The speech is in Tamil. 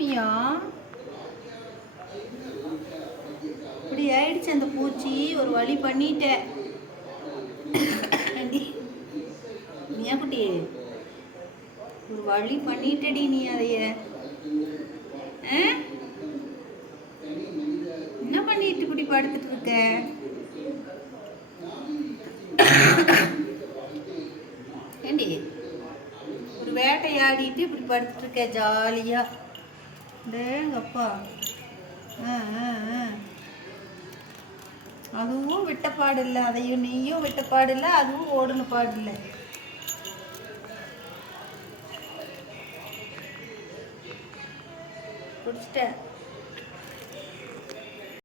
மியா இப்படி ஆயிடுச்சு அந்த பூச்சி. ஒரு வழி பண்ணிட்டேன். மியா குட்டி ஒரு வழி பண்ணிட்டடி நீ அதைய. என்ன பண்ணிட்டு இப்படி படுத்துட்டு இருக்க? ஏண்டி ஒரு வேட்டையாடிட்டு இப்படி படுத்துட்டு இருக்க ஜாலியா? டேங்கப்பா. அதுவும் விட்டப்பாடு இல்லை, அதையும் நீயும் விட்டப்பாடு இல்லை, அதுவும் ஓடுன பாடு இல்லை. பிடிச்சிட்டேன்.